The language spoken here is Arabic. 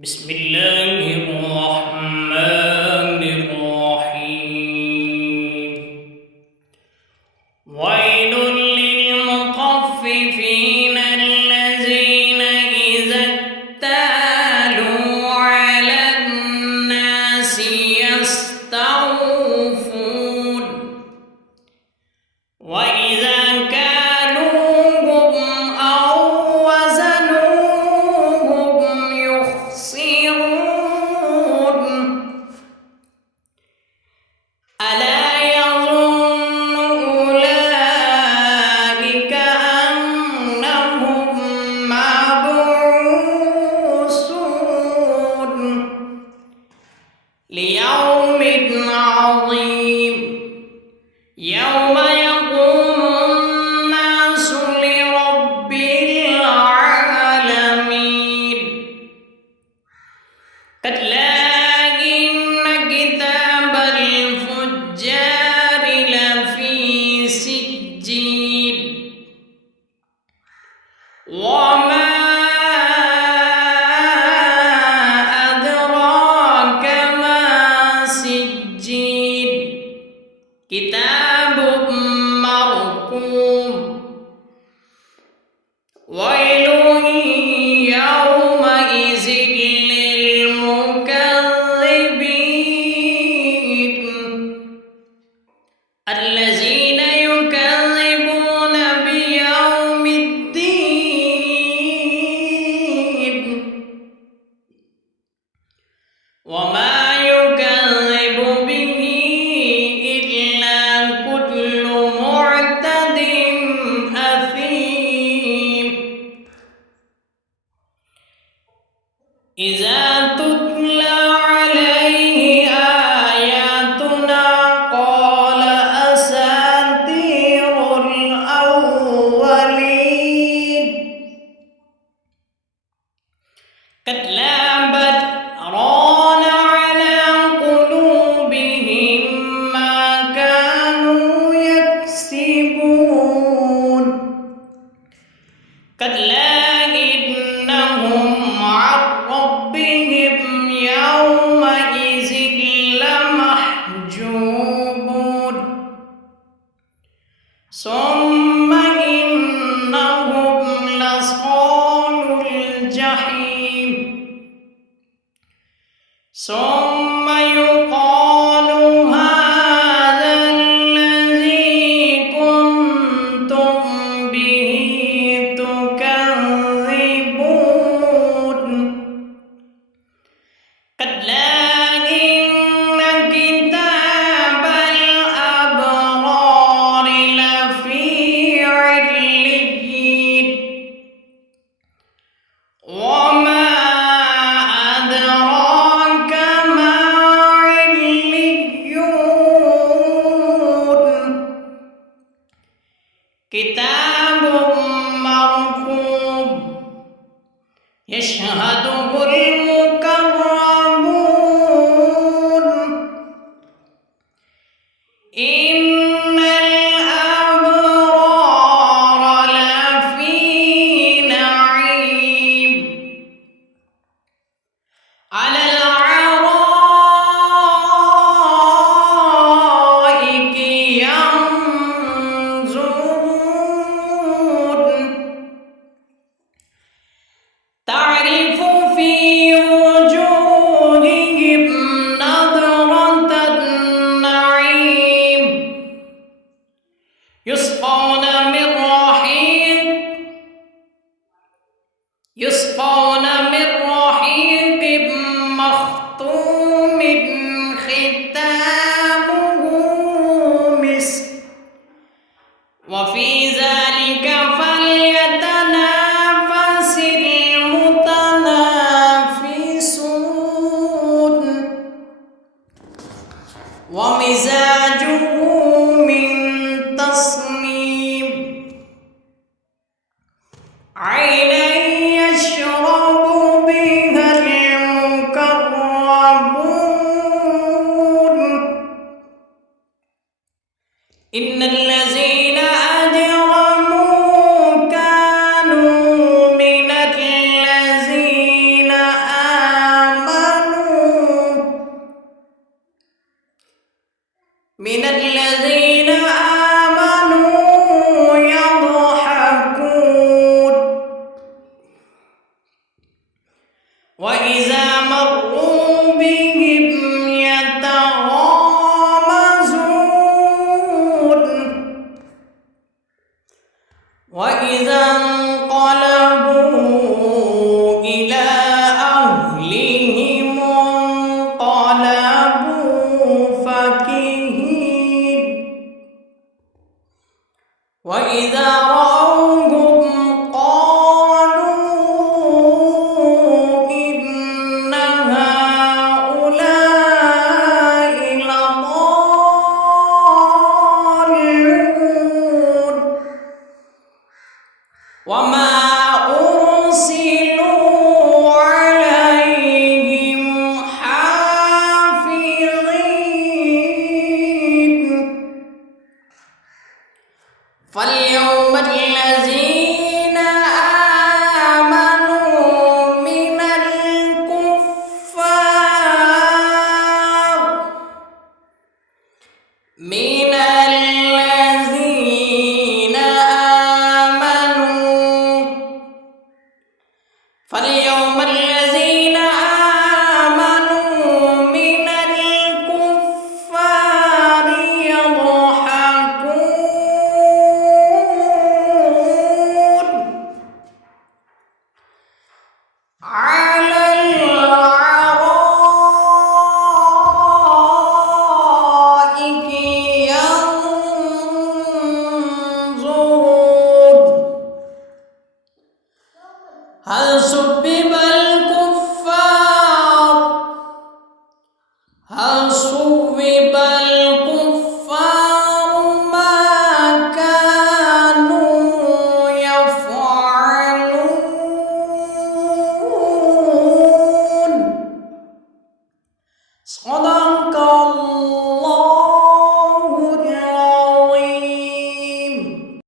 بسم الله الرحمن الرحيم. ويل للمطففين الذين إذا اكتالوا على الناس يستوفون وإذا كالوهم أو وزنوهم يخسرون. ألا يظن أولئك أنهم مبعوثون ليوم عظيم يوم يقوم الناس لرب العالمين. كلا إن كتاب الفجار لفي سجين وما أدراك ما سجين كتاب مرقوم. ويل يومئذ للمكذبين الذين يكذبون بيوم الدين وما يكذب به إلا كل معتد أثيم. إذا تتلى عليه آياتنا قال أساطير الأولين. كلا بل ران على قلوبهم ما كانوا يكسبون. كلا إنهم عن ربهم يومئذ لمحجوبون ثم إنهم لصالو الجحيم ثم يقال هذا الذي كنتم به تكذبون. كلا إن كتاب الأبرار لفي عليين وما أدراك ما وإذا مروا بهم يتغامزون وإذا انقلبوا إلى أهلهم انقلبوا فكهين وإذا رأوهم قالوا إن هؤلاء لضالون وما أرسلوا عليهم حافظين فاليوم الذين آمنوا من الكفار فاليوم الذين آمنوا من الكفار يضحكون على الأرائك ينظرون هل سبب الكفار ما كانوا يفعلون صدق